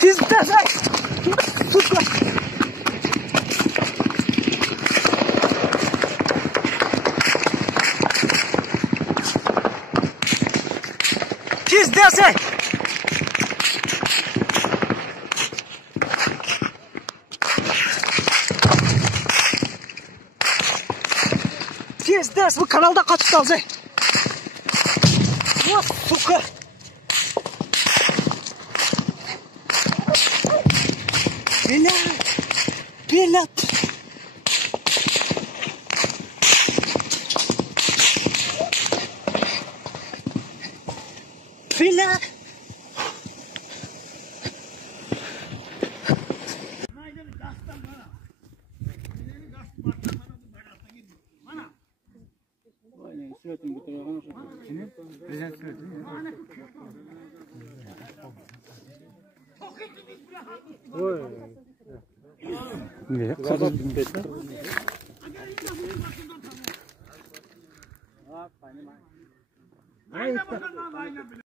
Пизда, сука. Пизда, Пиздец, вы каналда качып алсай. Вот, сука. Блядь. Блядь. Ne? Kadın